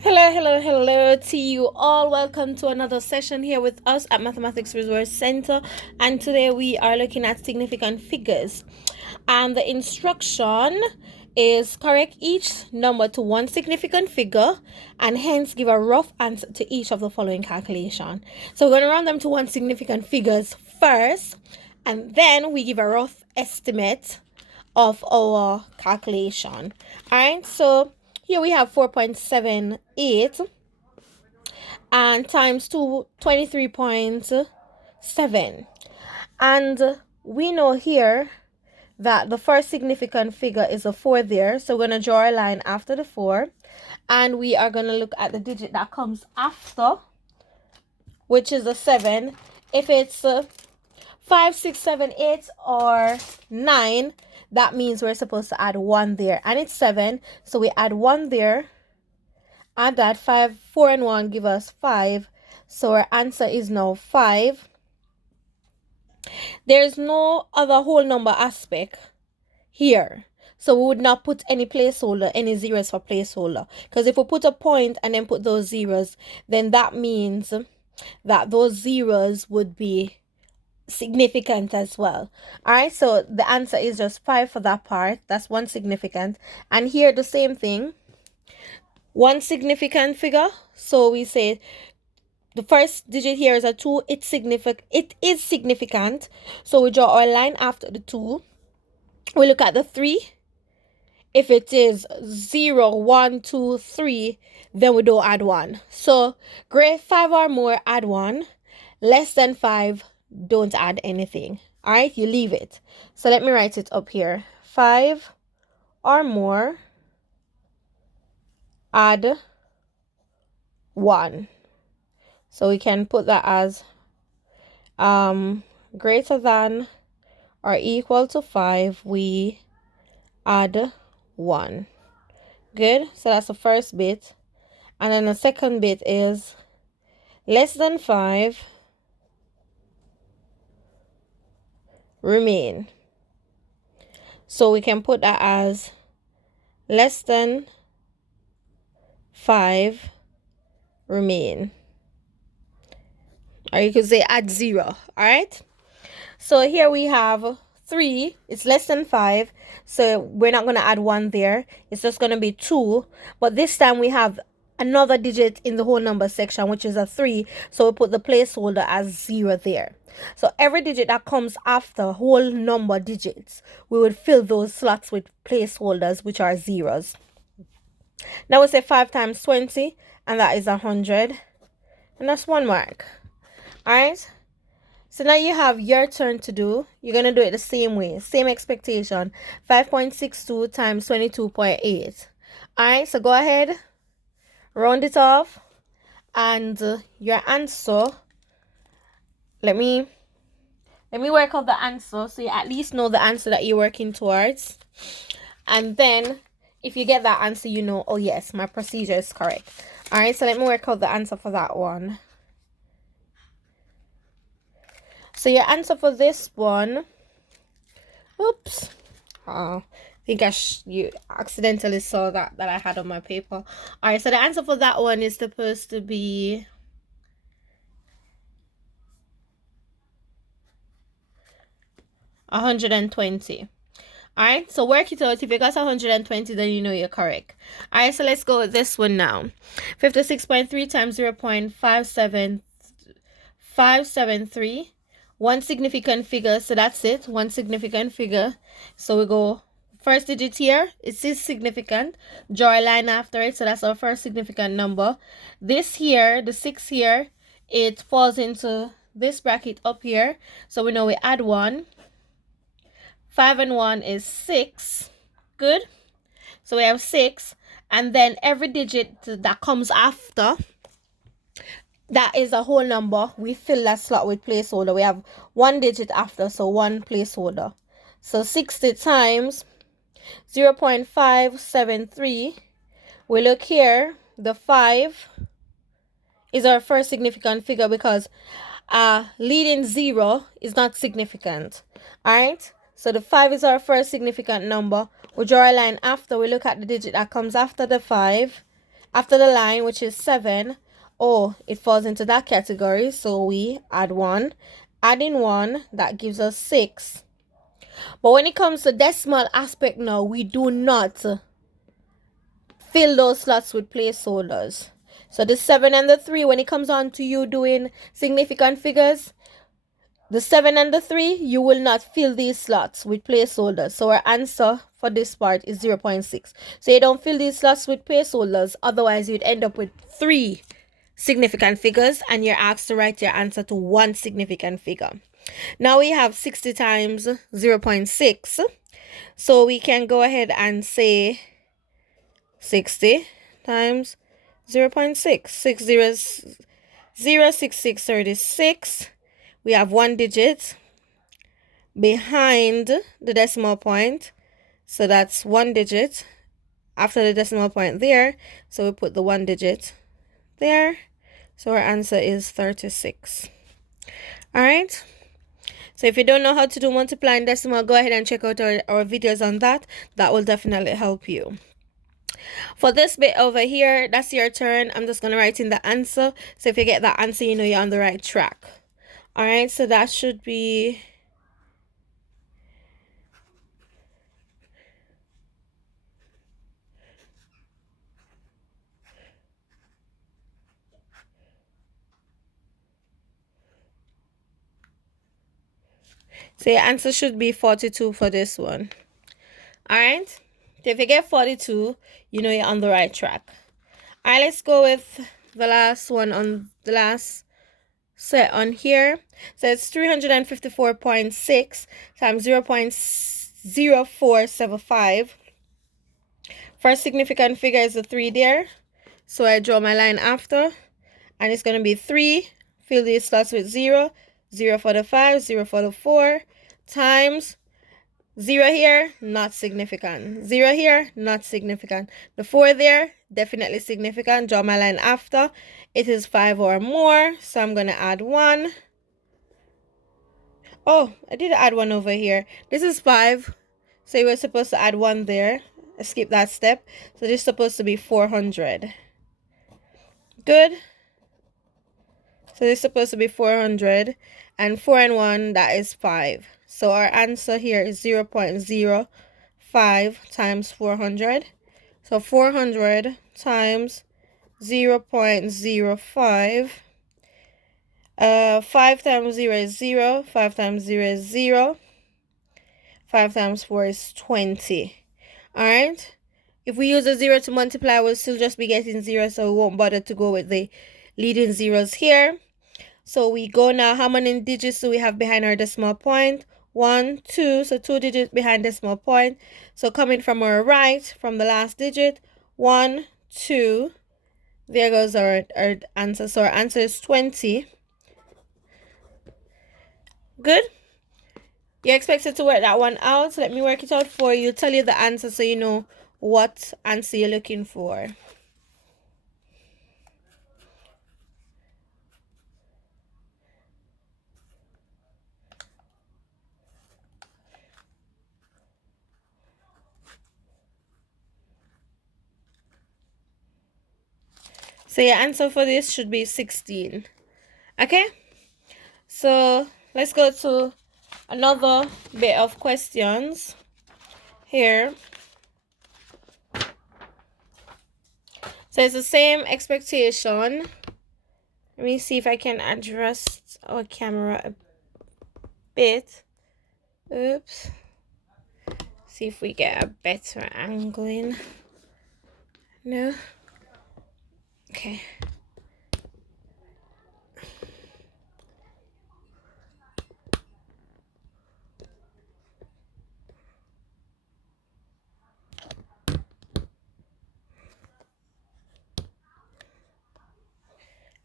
Hello to you all. Welcome to another session here with us at Mathematics Resource Center. And today we are looking at significant figures. And the instruction is correct each number to one significant figure and hence give a rough answer to each of the following calculation. So we're going to round them to one significant figures first, and then we give a rough estimate of our calculation. Alright, so here we have 4.78 and times 23.7. And we know here that the first significant figure is a 4 there. So we're going to draw a line after the 4. And we are going to look at the digit that comes after, which is a 7. If it's 5, 6, 7, 8, or 9, that means we're supposed to add 1 there. And it's 7, so we add 1 there. Add that 5, 4 and 1 give us 5. So our answer is now 5. There's no other whole number aspect here. So we would not put any placeholder, any zeros for placeholder. Because if we put a point and then put those zeros, then that means that those zeros would be significant as well. All right, so the answer is just 5 for that part. That's one significant. And here the same thing, one significant figure. So we say the first digit here is a 2. It is significant, so we draw our line after the 2. We look at the 3. If it is 0, 1, 2, 3, then we don't add 1. So grade 5 or more, add 1. Less than 5, don't add anything. All right, you leave it. So let me write it up here. 5 or more, add 1. So we can put that as greater than or equal to 5, we add 1. Good. So that's the first bit. And then the second bit is less than 5, remain. So we can put that as less than 5, remain. Or you could say add 0. All right. So here we have 3. It's less than 5. So we're not going to add 1 there. It's just going to be 2. But this time we have another digit in the whole number section, which is a 3. So we put the placeholder as 0 there. So every digit that comes after whole number digits, we would fill those slots with placeholders, which are zeros. Now we say 5 times 20, and that is 100. And that's 1 mark. All right. So now you have your turn to do. You're going to do it the same way. Same expectation. 5.62 times 22.8. All right. So go ahead. Round it off. And your answer. Let me work out the answer so you at least know the answer that you're working towards. And then if you get that answer, you know, oh yes, my procedure is correct. All right. So let me work out the answer for that one. So your answer for this one, oops, I think you accidentally saw that I had on my paper. All right, so the answer for that one is supposed to be 120. All right, so work it out. If you got 120, then you know you're correct. All right, so let's go with this one now. 56.3 times 0.573. One significant figure, so that's it. One significant figure. So we go first digit here. It is significant. Draw a line after it. So that's our first significant number. This here, the 6 here, it falls into this bracket up here. So we know we add 1. 5 and 1 is 6. Good. So we have 6. And then every digit that comes after, that is a whole number. We fill that slot with placeholder. We have 1 digit after, so 1 placeholder. So 60 times 0.573. We look here. The 5 is our first significant figure because leading 0 is not significant. All right. So the 5 is our first significant number. We draw a line after. We look at the digit that comes after the 5. After the line, which is 7, oh, it falls into that category, so we add 1. Adding 1, that gives us 6. But when it comes to decimal aspect now, we do not fill those slots with placeholders. So the 7 and the 3, when it comes on to you doing significant figures, the 7 and the 3, you will not fill these slots with placeholders. So our answer for this part is 0.6. So you don't fill these slots with placeholders, otherwise you'd end up with 3 significant figures and you're asked to write your answer to 1 significant figure. Now we have 60 times 0.6. So we can go ahead and say 60 times 0.6. 6 zeros, 06636. We have 1 digit behind the decimal point. So that's 1 digit after the decimal point there. So we put the 1 digit there. So our answer is 36. All right. So if you don't know how to do multiply and decimal, go ahead and check out our videos on that. That will definitely help you. For this bit over here, that's your turn. I'm just going to write in the answer. So if you get that answer, you know you're on the right track. All right, so that should be... So your answer should be 42 for this one. All right, so if you get 42, you know you're on the right track. All right, let's go with the last one on the last set on here. So it's 354.6 times 0.0475. First significant figure is the 3 there. So I draw my line after, and it's going to be 3. Fill these slots with 0. 0 for the 5, 0 for the 4, times 0 here, not significant. 0 here, not significant. The 4 there, definitely significant. Draw my line after. It is 5 or more, so I'm going to add 1. Oh, I did add 1 over here. This is 5, so you were supposed to add 1 there. I skipped that step. So this is supposed to be 400. Good. So this is supposed to be 400. And 4 and 1, that is 5. So our answer here is 0.05 times 400. So 400 times 0.05. 5 times 0 is 0. 5 times 0 is 0. 5 times 4 is 20. Alright? If we use a 0 to multiply, we'll still just be getting 0, so we won't bother to go with the leading zeros here. So we go now, how many digits do we have behind our decimal point? 1, 2, so 2 digits behind decimal point. So coming from our right, from the last digit, 1, 2, there goes our answer. So our answer is 20. Good? You're expected to work that one out. So let me work it out for you, tell you the answer so you know what answer you're looking for. So your answer for this should be 16. Okay? So let's go to another bit of questions here. So it's the same expectation. Let me see if I can adjust our camera a bit. Oops. See if we get a better angle in. No? Okay.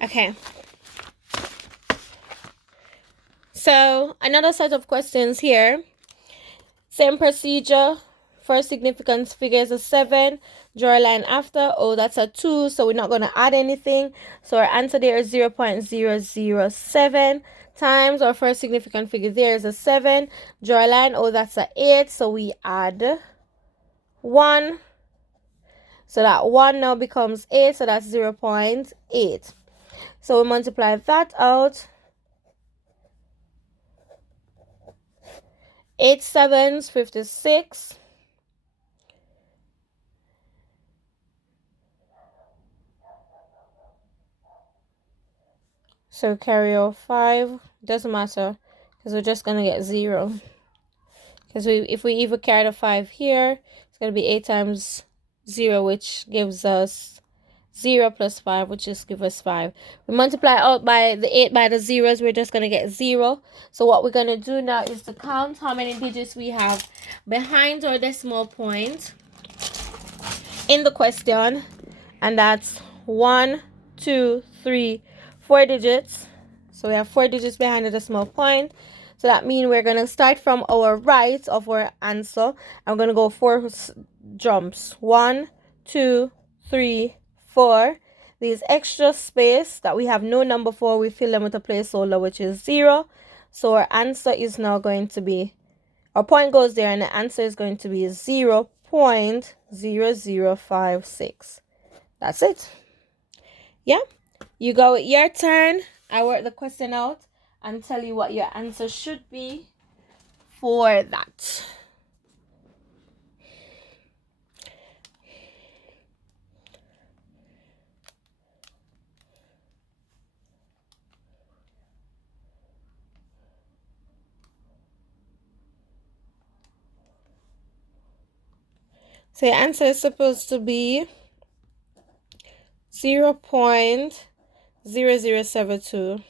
Okay. So another set of questions here. Same procedure. First significant figure is a 7. Draw a line after. Oh, that's a 2, so we're not going to add anything. So our answer there is 0.007 times our first significant figure there is a 7. Draw a line. Oh, that's a 8, so we add 1. So that 1 now becomes 8, so that's 0.8. So we multiply that out. 8 sevens, 56. So carry over 5. Doesn't matter, because we're just going to get 0. Because if we even carry the 5 here, it's going to be 8 times 0, which gives us 0 plus 5, which just gives us 5. We multiply out by the 8 by the zeros, we're just going to get 0. So what we're going to do now is to count how many digits we have behind our decimal point in the question. And that's 1, 2, 3, 4 digits. So we have 4 digits behind the decimal point. So that means we're going to start from our right of our answer. I'm going to go 4 jumps. 1, 2, 3, 4. These extra space that we have no number for, we fill them with a placeholder, which is 0. So our answer is now going to be, our point goes there, and the answer is going to be 0.0056. That's it. Yeah, you go with your turn. I work the question out and tell you what your answer should be for that. So your answer is supposed to be 0.0072.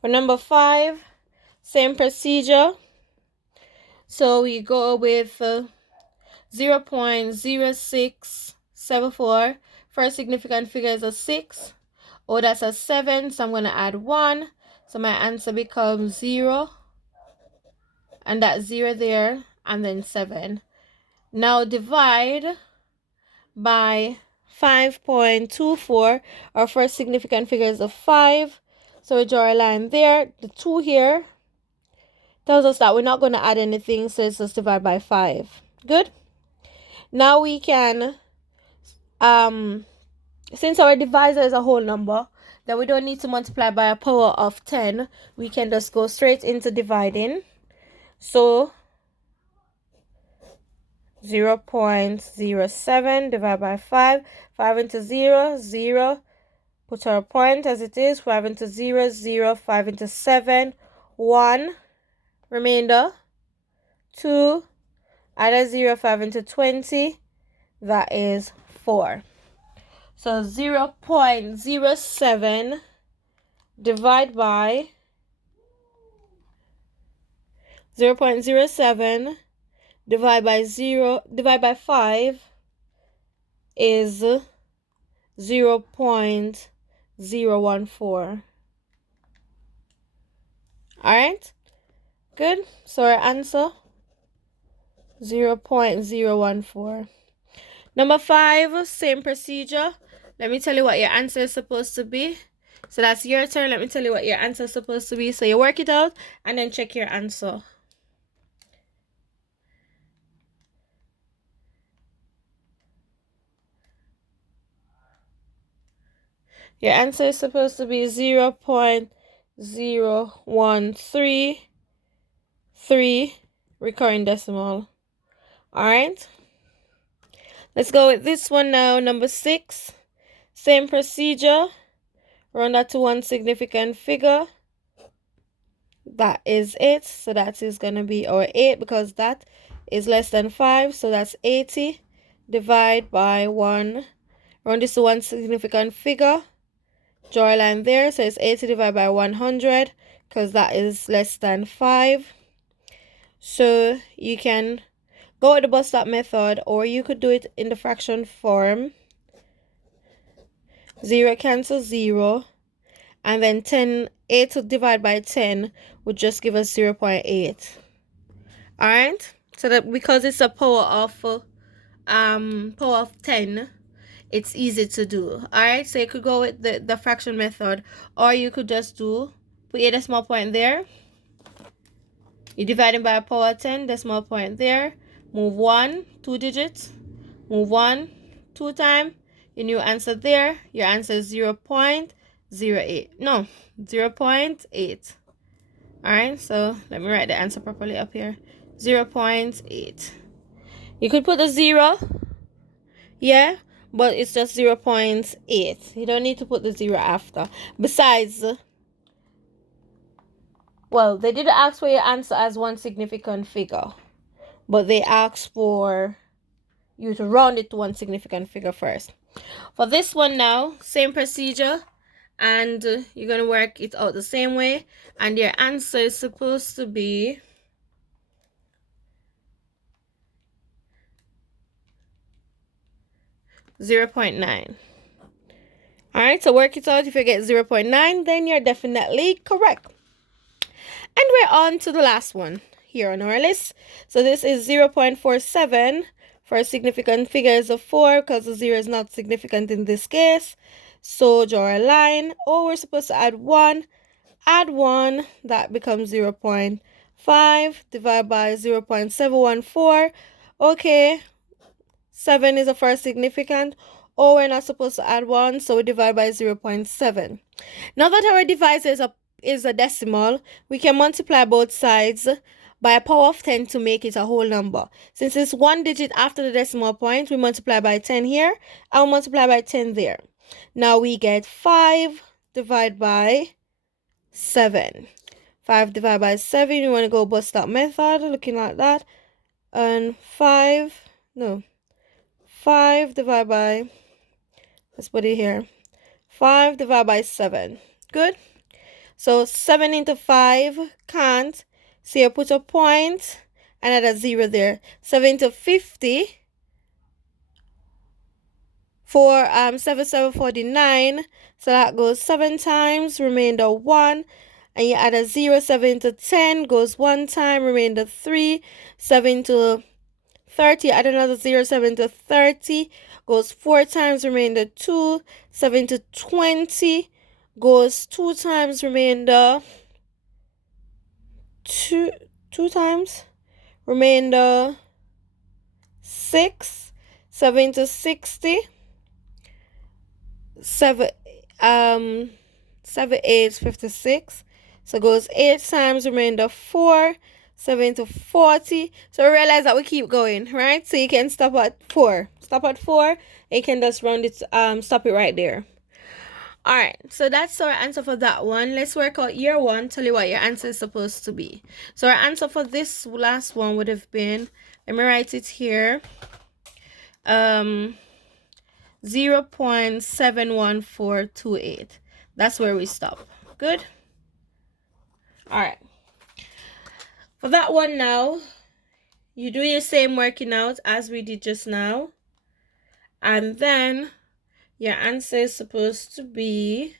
For number 5, same procedure. So we go with 0.0674. First significant figure is a 6. Oh, that's a 7. So I'm going to add 1. So my answer becomes 0. And that's 0 there. And then 7. Now divide by 5.24. Our first significant figure is a 5. So we draw a line there. The 2 here tells us that we're not going to add anything. So it's just divide by 5. Good. Now we can, since our divisor is a whole number, then we don't need to multiply by a power of 10. We can just go straight into dividing. So 0.07 divided by 5. 5 into 0, 0. Put our point as it is. 5 into 0, 0. 5 into 7, 1. Remainder, 2. Add a 0, 5 into 20. That is 4. So 0.07 divide by 0.07 divide by 5 is 0.014. Alright, good. So our answer 0.014. Number 5, same procedure. Let me tell you what your answer is supposed to be. So that's your turn. Let me tell you what your answer is supposed to be. So you work it out and then check your answer. Your answer is supposed to be 0.0133 recurring decimal. Alright. Let's go with this one now. Number 6. Same procedure. Round that to one significant figure. That is it. So that is going to be our 8 because that is less than 5. So that's 80. Divide by 1. Round this to one significant figure. Draw a line there. So it's 80 divided by 100 because that is less than 5. So you can go with the bus stop method, or you could do it in the fraction form. 0 cancel 0. And then 8 to divide by 10 would just give us 0.8. Alright? So that because it's a power of 10, it's easy to do. Alright? So you could go with the fraction method, or you could just put a decimal point there. You divide it by a power of 10, decimal point there. Move 1, 2 digits. Move 1, 2 times, your new answer there, your answer is 0.08. No, 0.8. Alright, so let me write the answer properly up here. 0.8. You could put a 0, yeah, but it's just 0.8. You don't need to put the 0 after. Besides, well, they didn't ask for your answer as one significant figure, but they asked for you to round it to one significant figure first. For this one now, same procedure, and you're going to work it out the same way, and your answer is supposed to be 0.9. Alright, so work it out. If you get 0.9, then you're definitely correct. And we're on to the last one here on our list. So this is 0.47 for significant figures of 4, because the 0 is not significant in this case. So draw a line. Oh, we're supposed to add 1. Add 1, that becomes 0.5. Divide by 0.714. Okay, 7 is the first significant. Oh, we're not supposed to add 1, so we divide by 0.7. Now that our divisor is a decimal, we can multiply both sides by a power of 10 to make it a whole number. Since it's one digit after the decimal point, we multiply by 10 here, and we multiply by 10 there. Now we get 5 divided by 7. 5 divided by 7, you want to go bust that method, looking like that. And 5 divided by, let's put it here, 5 divided by 7. Good. So 7 into 5 can't. So you put a point and add a 0 there. 7 into 50. 7, so that goes 7 times, remainder 1, and you add a 0. 7 into 10 goes 1 time, remainder 3. 7 into 30, add another 0. 7 into 30 goes 4 times, remainder 2. 7 into 20 goes 2 times, remainder 2 times, remainder 6. 7 into 60, 7 8 is 56, so it goes 8 times, remainder 4. 7 into 40, so we realize that we keep going, right? So you can stop at 4, and you can just round it, stop it right there. All right, so that's our answer for that one. Let's work out year 1, tell you what your answer is supposed to be. So our answer for this last one would have been, let me write it here, 0.71428. That's where we stop. Good. All right, for that one now, you do your same working out as we did just now, and then your answer is supposed to be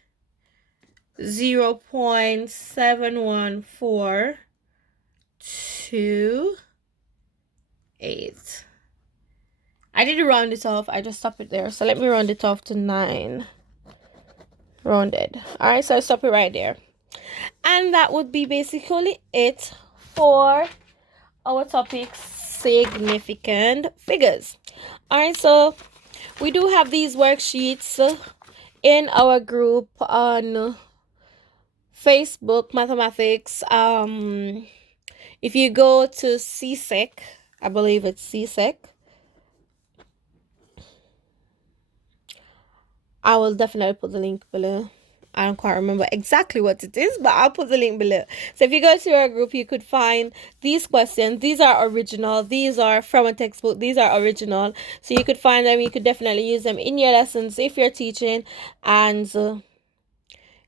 0.71428. I didn't round it off, I just stopped it there. So let me round it off to 9. Rounded. All right, so I stop it right there. And that would be basically it for our topic, significant figures. All right, so we do have these worksheets in our group on Facebook, Mathematics. If you go to CSEC, I believe it's CSEC, I will definitely put the link below. I don't quite remember exactly what it is, but I'll put the link below. So if you go to our group, you could find these questions. These are original. These are from a textbook. These are original. So you could find them. You could definitely use them in your lessons if you're teaching. And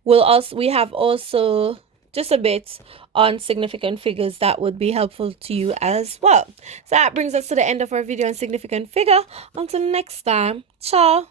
we have also just a bit on significant figures that would be helpful to you as well. So that brings us to the end of our video on significant figure. Until next time, ciao.